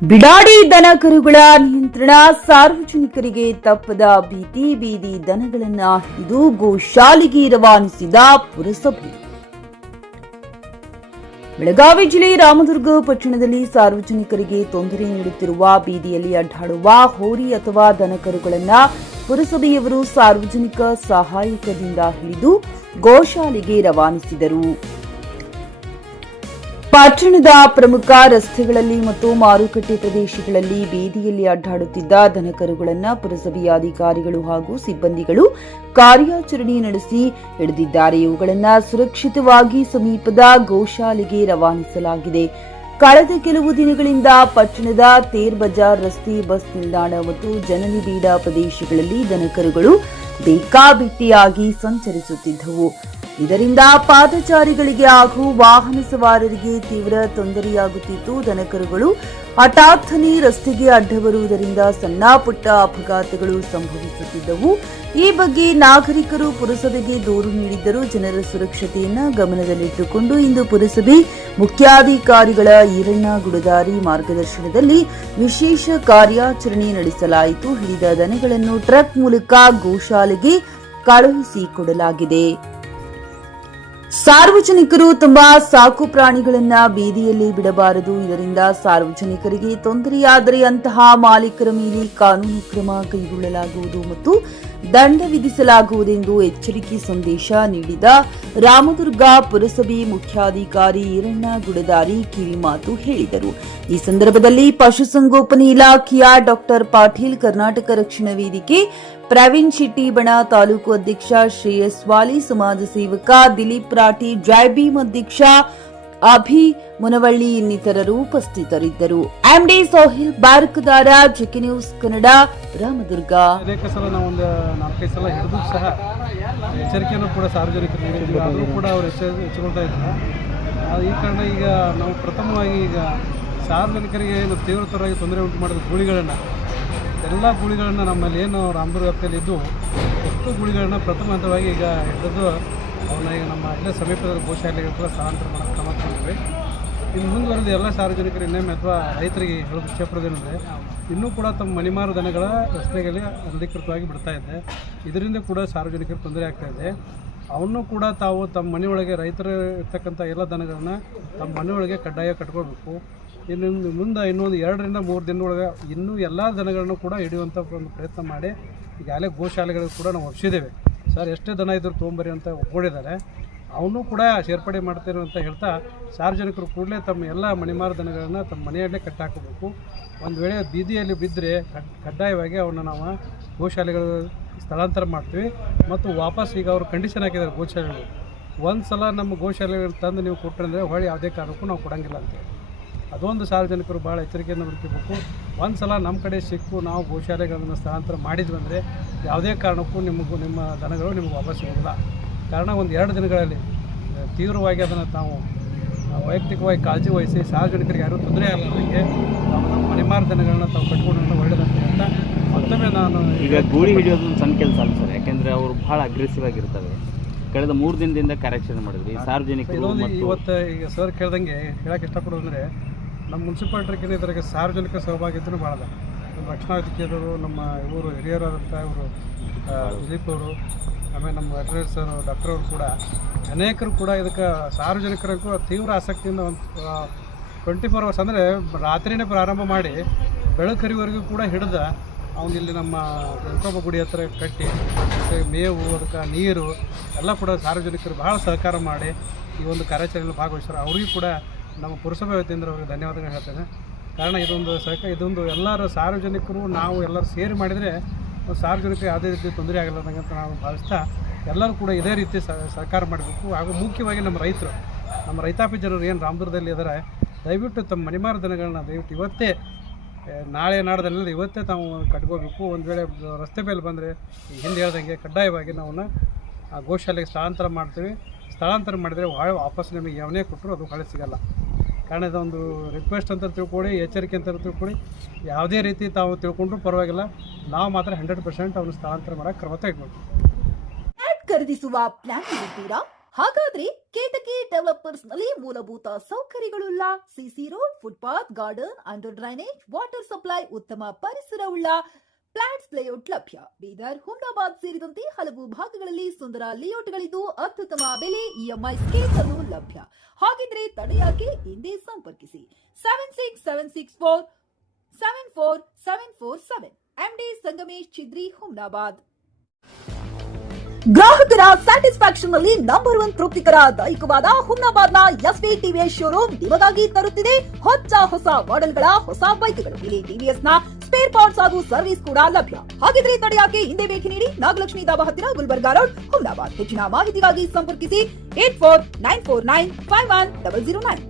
ಬಿಡಾಡಿ ದನ ಕರುಗಳ ನಿಯಂತ್ರಣ, ಸಾರ್ವಜನಿಕರಿಗೆ ತಪ್ಪದ ಭೀತಿ. ಬೀದಿ ದನಗಳನ್ನ ಹಿಡಿದು ಗೋಶಾಲೆಗೆ ರವಾನಿಸಿದ ಪುರಸಭೆ. ಬೆಳಗಾವಿ ಜಿಲ್ಲೆ ರಾಮದುರ್ಗ ಪಟ್ಟಣದಲ್ಲಿ ಸಾರ್ವಜನಿಕರಿಗೆ ತೊಂದರೆ ನೀಡುತ್ತಿರುವ ಬೀದಿಯಲ್ಲಿ ಅಡ್ಡಾಡುವ ಹೋರಿ ಅಥವಾ ದನಕರುಗಳನ್ನ ಪುರಸಭೆಯವರು ಸಾರ್ವಜನಿಕ ಸಹಾಯಕದಿಂದ ಹಿಡಿದು ಗೋಶಾಲೆಗೆ ರವಾನಿಸಿದರು. ಪಟ್ಟಣದ ಪ್ರಮುಖ ರಸ್ತೆಗಳಲ್ಲಿ ಮತ್ತು ಮಾರುಕಟ್ಟೆ ಪ್ರದೇಶಗಳಲ್ಲಿ ಬೀದಿಯಲ್ಲಿ ಅಡ್ಡಾಡುತ್ತಿದ್ದ ದನಕರುಗಳನ್ನು ಪುರಸಭೆಯ ಅಧಿಕಾರಿಗಳು ಹಾಗೂ ಸಿಬ್ಬಂದಿಗಳು ಕಾರ್ಯಾಚರಣೆ ನಡೆಸಿ ಹಿಡಿದಿದ್ದಾರೆ. ಇವುಗಳನ್ನು ಸುರಕ್ಷಿತವಾಗಿ ಸಮೀಪದ ಗೋಶಾಲೆಗೆ ರವಾನಿಸಲಾಗಿದೆ. ಕಳೆದ ಕೆಲವು ದಿನಗಳಿಂದ ಪಟ್ಟಣದ ತೇರ್ ಬಜಾರ್ ರಸ್ತೆ, ಬಸ್ ನಿಲ್ದಾಣ ಮತ್ತು ಜನನಿಬಿಡ ಪ್ರದೇಶಗಳಲ್ಲಿ ದನಕರುಗಳು ಬೇಕಾಬಿಟ್ಟಿಯಾಗಿ ಸಂಚರಿಸುತ್ತಿದ್ದವು. ಇದರಿಂದ ಪಾದಚಾರಿಗಳಿಗೆ ಹಾಗೂ ವಾಹನ ಸವಾರರಿಗೆ ತೀವ್ರ ತೊಂದರೆಯಾಗುತ್ತಿತ್ತು. ದನಕರುಗಳು ಹಠಾತ್ತನೆ ರಸ್ತೆಗೆ ಅಡ್ಡ ಬರುವುದರಿಂದ ಸಣ್ಣ ಪುಟ್ಟ ಅಪಘಾತಗಳು ಸಂಭವಿಸುತ್ತಿದ್ದವು. ಈ ಬಗ್ಗೆ ನಾಗರಿಕರು ಪುರಸಭೆಗೆ ದೂರು ನೀಡಿದ್ದರು. ಜನರ ಸುರಕ್ಷತೆಯನ್ನು ಗಮನದಲ್ಲಿಟ್ಟುಕೊಂಡು ಇಂದು ಪುರಸಭೆ ಮುಖ್ಯಾಧಿಕಾರಿಗಳ ಈರಣ್ಣ ಗುಡದಾರಿ ಮಾರ್ಗದರ್ಶನದಲ್ಲಿ ವಿಶೇಷ ಕಾರ್ಯಾಚರಣೆ ನಡೆಸಲಾಯಿತು. ಹಿಡಿದ ದನಗಳನ್ನು ಟ್ರಕ್ ಮೂಲಕ ಗೋಶಾಲೆಗೆ ಕಳುಹಿಸಿಕೊಡಲಾಗಿದೆ. ಸಾರ್ವಜನಿಕರು ತಮ್ಮ ಸಾಕು ಪ್ರಾಣಿಗಳನ್ನ ಬೀದಿಯಲ್ಲಿ ಬಿಡಬಾರದು. ಇದರಿಂದ ಸಾರ್ವಜನಿಕರಿಗೆ ತೊಂದರೆಯಾದರೆ ಅಂತಹ ಮಾಲೀಕರ ಮೇಲೆ ಕಾನೂನು ಕ್ರಮ ಕೈಗೊಳ್ಳಲಾಗುವುದು ಮತ್ತು ದಂಡ ವಿಧಿಸಲಾಗುವುದೆಂದು ಎಚ್ಚರಿಕೆ ಸಂದೇಶ ನೀಡಿದ ರಾಮದುರ್ಗ ಪುರಸಭೆ ಮುಖ್ಯಾಧಿಕಾರಿ ಈರಣ್ಣ ಗುಡದಾರಿ ಕಿವಿಮಾತು ಹೇಳಿದರು. ಈ ಸಂದರ್ಭದಲ್ಲಿ ಪಶುಸಂಗೋಪನೆ ಇಲಾಖೆಯ ಡಾಕ್ಟರ್ ಪಾಟೀಲ್, ಕರ್ನಾಟಕ ರಕ್ಷಣಾ ವೇದಿಕೆ ಪ್ರವೀಣ್ ಶೆಟ್ಟಿ ಬಣ ತಾಲೂಕು ಅಧ್ಯಕ್ಷ ಶ್ರೇಯಸ್ ವಾಲಿ, ಸಮಾಜ ಸೇವಕ ದಿಲೀಪ್ ರಾಠಿ, ಜೈಬೀಮ್ ಅಧ್ಯಕ್ಷ ಅಭಿ ಮುನವಳ್ಳಿ ಇನ್ನಿತರರು ಉಪಸ್ಥಿತರಿದ್ದರು. MD Sohil Barakadar, JK news Kannada, Ramdurg. ಅನೇಕ ಸಲ ನಾವೊಂದು 4-5 ಸಲ ಹಿಡಿದು ಸಹ ಎಚ್ಚರಿಕೆಯನ್ನು ಕೂಡ ಸಾರ್ವಜನಿಕರು ನೀಡಿದ್ವಿ. ಆದರೂ ಕೂಡ ಅವರು ಹೆಚ್ಚಿಕೊಳ್ತಾ ಇದ್ದಾರೆ. ಈ ಕಾರಣ ಈಗ ನಾವು ಪ್ರಥಮವಾಗಿ ಈಗ ಸಾರ್ವಜನಿಕರಿಗೆ ತೀವ್ರತರವಾಗಿ ತೊಂದರೆ ಉಂಟು ಮಾಡಿದ ಗೂಳಿಗಳನ್ನು, ಎಲ್ಲ ಗೂಳಿಗಳನ್ನು ನಮ್ಮಲ್ಲಿ ಏನು ರಾಮದುರ್ಗ ವ್ಯಾಪ್ತಿಯಲ್ಲಿ ಇದ್ದು ಎಷ್ಟು ಗೂಳಿಗಳನ್ನು ಪ್ರಥಮ ಹಂತವಾಗಿ ಈಗ ಹಿಡಿದು ಅವನ್ನ ಈಗ ನಮ್ಮ ಇಲ್ಲೇ ಸಮೀಪದ ಗೋಶಾಲೆಗೆ ಸ್ಥಳಾಂತರ ಮಾಡೋಕ್ಕೆ ಕ್ರಮ ತಗೊಂಡಿವೆ. ಇನ್ನು ಮುಂದುವರೆದು ಎಲ್ಲ ಸಾರ್ವಜನಿಕರು ಇನ್ನೊಮ್ಮೆ ಅಥವಾ ರೈತರಿಗೆ ಹೇಳೋದು ಇಷ್ಟಪಡೋದೇನೆಂದರೆ, ಇನ್ನೂ ಕೂಡ ತಮ್ಮ ಮನಿಮಾರು ದನಗಳ ರಸ್ತೆಗಳಲ್ಲಿ ಅನಧಿಕೃತವಾಗಿ ಬಿಡ್ತಾ ಇದೆ. ಇದರಿಂದ ಕೂಡ ಸಾರ್ವಜನಿಕರಿಗೆ ತೊಂದರೆ ಆಗ್ತಾಯಿದೆ. ಅವನ್ನೂ ಕೂಡ ತಾವು ತಮ್ಮ ಮನೆಯೊಳಗೆ ರೈತರು ಇರ್ತಕ್ಕಂಥ ಎಲ್ಲ ದನಗಳನ್ನ ತಮ್ಮ ಮನೆಯೊಳಗೆ ಕಡ್ಡಾಯ ಕಟ್ಕೊಳ್ಬೇಕು. ಇನ್ನೊಂದು ಮುಂದೆ ಇನ್ನೊಂದು 2-3 ದಿನದೊಳಗೆ ಇನ್ನೂ ಎಲ್ಲ ದನಗಳನ್ನು ಕೂಡ ಹಿಡಿಯುವಂಥ ಒಂದು ಪ್ರಯತ್ನ ಮಾಡಿ ಈಗಾಗಲೇ ಗೋಶಾಲೆಗಳಿಗೆ ಕೂಡ ನಾವು ಒಪ್ಪಿಸಿದ್ದೇವೆ. ಸರ್, ಎಷ್ಟೇ ದನ ಇದ್ದರೂ ತೊಗೊಂಬರಿ ಅಂತ ಒಪ್ಪಿಕೊಂಡಿದ್ದಾರೆ. ಅವನ್ನೂ ಕೂಡ ಸೇರ್ಪಡೆ ಮಾಡ್ತೇವೆ ಅಂತ ಹೇಳ್ತಾ ಸಾರ್ವಜನಿಕರು ಕೂಡಲೇ ತಮ್ಮ ಎಲ್ಲ ಮಣಿಮಾರು ದನಗಳನ್ನು ತಮ್ಮ ಮನೆಯಲ್ಲೇ ಕಟ್ಟಾಕಬೇಕು. ಒಂದು ವೇಳೆ ಬೀದಿಯಲ್ಲಿ ಬಿದ್ದರೆ ಕಡ್ಡಾಯವಾಗಿ ಅವನ್ನ ನಾವು ಗೋಶಾಲೆಗಳು ಸ್ಥಳಾಂತರ ಮಾಡ್ತೀವಿ. ಮತ್ತು ವಾಪಸ್ ಈಗ ಅವರು ಕಂಡೀಷನ್ ಹಾಕಿದ್ದಾರೆ ಗೋಶಾಲೆಗಳು, ಒಂದು ಸಲ ನಮ್ಮ ಗೋಶಾಲೆಗಳು ತಂದು ನೀವು ಕೊಟ್ಟರೆ ಹೊಳ್ಳಿ ಯಾವುದೇ ಕಾರಣಕ್ಕೂ ನಾವು ಕೊಡೋಂಗಿಲ್ಲ ಅಂತೇಳಿ. ಅದೊಂದು ಸಾರ್ವಜನಿಕರು ಭಾಳ ಎಚ್ಚರಿಕೆಯನ್ನು ವಹಿಸಬೇಕು. ಒಂದು ಸಲ ನಮ್ಮ ಕಡೆ ಸಿಕ್ಕು ನಾವು ಗೋಶಾಲೆಗಳನ್ನು ಸ್ಥಳಾಂತರ ಮಾಡಿದ್ವಿ ಅಂದರೆ ಯಾವುದೇ ಕಾರಣಕ್ಕೂ ನಿಮ್ಮ ದನಗಳು ನಿಮಗೆ ವಾಪಸ್ ಸಿಗೋದಿಲ್ಲ. ಕಾರಣ ಒಂದು 2 ದಿನಗಳಲ್ಲಿ ತೀವ್ರವಾಗಿ ಅದನ್ನು ತಾವು ವೈಯಕ್ತಿಕವಾಗಿ ಕಾಳಜಿ ವಹಿಸಿ ಸಾರ್ವಜನಿಕರಿಗೆ ಯಾರೂ ತೊಂದರೆ ಆಗಲಾರ್ದಂಗೆ ನಾವು ನಮ್ಮ ಮನೆಮಾರು ದನಗಳನ್ನ ತಾವು ಕಟ್ಕೊಂಡು ಒಳ್ಳೆಯದಂತ ಹೇಳ್ತಾ ಮತ್ತೊಮ್ಮೆ ನಾನು ಈಗ ಗೂಳಿ ಹಿಡಿಯೋದು ಸಣ್ಣ ಕೆಲಸ ಅಲ್ಲ ಸರ್, ಯಾಕೆಂದರೆ ಅವರು ಭಾಳ ಅಗ್ರೆಸಿವ್ ಆಗಿರ್ತವೆ. ಕಳೆದ 3 ದಿನದಿಂದ ಕಾರ್ಯಾಚರಣೆ ಮಾಡಿದ್ವಿ ಸಾರ್ವಜನಿಕರು. ಇವತ್ತು ಈಗ ಸರ್ ಕೇಳ್ದಂಗೆ ಹೇಳಕ್ಕೆ ಇಷ್ಟಪಡೋದಂದರೆ, ನಮ್ಮ ಮುನ್ಸಿಪಾಲ್ಟಿಗೆ ಇದರಾಗ ಸಾರ್ವಜನಿಕ ಸಹಭಾಗಿತ್ವನೂ ಭಾಳ ಅದ. ನಮ್ಮ ರಕ್ಷಣಾ ವೇದಿಕೆಯವರು, ನಮ್ಮ ಇವರು ಹಿರಿಯರಾದಂಥ ಇವರು ದಿಲೀಪ್ ಅವರು, ಆಮೇಲೆ ನಮ್ಮ ವೆಟರ್ನರಿ ಸರ್ ಡಾಕ್ಟರ್ ಅವರು ಕೂಡ ಅನೇಕರು ಕೂಡ ಇದಕ್ಕೆ ಸಾರ್ವಜನಿಕರಿಗೂ ತೀವ್ರ ಆಸಕ್ತಿಯಿಂದ ಒಂದು 24 ಅವರ್ಸ್ ಅಂದರೆ ರಾತ್ರಿನೇ ಪ್ರಾರಂಭ ಮಾಡಿ ಬೆಳಕರಿವರೆಗೂ ಕೂಡ ಹಿಡಿದ ಅವನು ಇಲ್ಲಿ ನಮ್ಮ ವೆಂಕಟಪ್ಪ ಗುಡಿ ಹತ್ರ ಕಟ್ಟಿ ಮೇವು, ಅದಕ್ಕೆ ನೀರು ಎಲ್ಲ ಕೂಡ ಸಾರ್ವಜನಿಕರು ಭಾಳ ಸಹಕಾರ ಮಾಡಿ ಈ ಒಂದು ಕಾರ್ಯಾಚರಣೆಯಲ್ಲಿ ಭಾಗವಹಿಸ್ತಾರೆ. ಅವರಿಗೂ ಕೂಡ ನಮ್ಮ ಪುರಸಭೆ ವತಿಯಿಂದ ಅವರಿಗೆ ಧನ್ಯವಾದಗಳು ಹೇಳ್ತೇನೆ. ಕಾರಣ ಇದೊಂದು ಎಲ್ಲರೂ ಸಾರ್ವಜನಿಕರು ನಾವು ಎಲ್ಲರೂ ಸೇರಿ ಮಾಡಿದರೆ ಸಾರ್ವಜನಿಕರಿಗೆ ಯಾವುದೇ ರೀತಿ ತೊಂದರೆ ಆಗಲಾರ್ದಂಗೆ ಅಂತ ನಾವು ಭಾವಿಸ್ತಾ ಎಲ್ಲರೂ ಕೂಡ ಇದೇ ರೀತಿ ಸಹಕಾರ ಮಾಡಬೇಕು. ಹಾಗೂ ಮುಖ್ಯವಾಗಿ ನಮ್ಮ ರೈತರು, ನಮ್ಮ ರೈತಾಪಿ ಜನರು ಏನು ರಾಮದುರ್ಗದಲ್ಲಿ ಇದ್ದಾರೆ, ದಯವಿಟ್ಟು ತಮ್ಮ ಮನಿಮಾರು ದನಗಳನ್ನ ದಯವಿಟ್ಟು ಇವತ್ತೇ, ನಾಳೆ ನಾಡ್ದಲ್ಲ ಇವತ್ತೇ ತಾವು ಕಟ್ಕೋಬೇಕು. ಒಂದು ವೇಳೆ ರಸ್ತೆ ಮೇಲೆ ಬಂದರೆ ಹಿಂದೆ ಹೇಳ್ದಂಗೆ ಕಡ್ಡಾಯವಾಗಿ ನಾವು ಗೋಶಾಲೆಗೆ ಸ್ಥಳಾಂತರ ಮಾಡ್ತೀವಿ. ಸ್ಥಳಾಂತರ ಮಾಡಿದರೆ ವಾಪಸ್ ನಿಮಗೆ ಯಾವನೇ ಕೊಟ್ಟರು ಅದು ಹೊಳೆ ಸಿಗಲ್ಲ. ಕಾರಣ ಇದೊಂದು ರಿಕ್ವೆಸ್ಟ್ ಅಂತ ತಿಳ್ಕೊಳ್ಳಿ, ಎಚ್ಚರಿಕೆ ಅಂತ ತಿಳ್ಕೊಳ್ಳಿ. ಯಾವುದೇ ರೀತಿ ತಾವು ತಿಳ್ಕೊಂಡ್ರೂ ಪರವಾಗಿಲ್ಲ, ನಾವು ಮಾತ್ರ 100% ಅವನು ಸ್ಥಳಾಂತರ ಮಾಡೋಕ್ಕೆ ಕ್ರಮ ತೆಗೆದುಕೊಳ್ತೀವಿ. ಖರೀದಿಸುವ ಪ್ಲಾನ್ ಇದ್ದೀರಾ? ಹಾಗಾದ್ರೆ ಕೇತಕಿ ಡೆವಲಪರ್ಸ್ ನಲ್ಲಿ ಮೂಲಭೂತ ಸೌಕರ್ಯಗಳುಳ್ಳ CC road, footpath, garden, under drainage, water supply, ಉತ್ತಮ ಪರಿಸರವುಳ್ಳ ಫ್ಲಾಟ್ಸ್ ಲೇಔಟ್ ಲಭ್ಯ. ಬೀದರ್, ಹುಮ್ನಾಬಾದ್ ಸೇರಿದಂತೆ ಹಲವು ಭಾಗಗಳಲ್ಲಿ ಸುಂದರ ಲೇಔಟ್ಗಳಿದ್ದು ಅತ್ಯುತ್ತಮ ಬೆಲೆ, ಇಎಂಐ ಸ್ಕೀಮ್ ಅನ್ನು ಲಭ್ಯ. ಹಾಗಿದ್ರೆ ತಡೆಯಾಕೆ ಹಿಂದೆ ಸಂಪರ್ಕಿಸಿ 7676474747 MD ಸಂಗಮೇಶ್ ಚಿದ್ರಿ, ಹುಮ್ನಾಬಾದ್. ಗ್ರಾಹಕರ ಸ್ಯಾಟಿಸ್ಫ್ಯಾಕ್ಷನ್ ನಲ್ಲಿ ನಂಬರ್ 1 ತೃಪ್ತಿಕರ ದೈಹಿಕವಾದ ಹುಮ್ನಾಬಾದ್ನ ಎಸ್ವಿ ಟಿವಿಎಸ್ ಶೋರೂಮ್ ನಿಮಗಾಗಿ ತರುತ್ತಿದೆ ಹೊಸ ಮಾಡೆಲ್ಗಳ ಹೊಸ ಬೈಕ್ಗಳು. ಇಲ್ಲಿ ಟಿವಿಎಸ್ ನ ಸ್ಪೇರ್ ಪಾರ್ಟ್ಸ್ ಹಾಗೂ ಸರ್ವಿಸ್ ಕೂಡ ಲಭ್ಯ. ಹಾಗಿದ್ರೆ ತಡೆಯಾಕೆ ಹಿಂದೆ ಭೇಟಿ ನೀಡಿ. ನಾಗಲಕ್ಷ್ಮಿ ದಾಬಾ ಹತ್ತಿರ, ಗುಲ್ಬರ್ಗಾ ರೋಡ್, ಹುಮ್ನಾಬಾದ್. ಹೆಚ್ಚಿನ ಮಾಹಿತಿಗಾಗಿ ಸಂಪರ್ಕಿಸಿ 8494951009.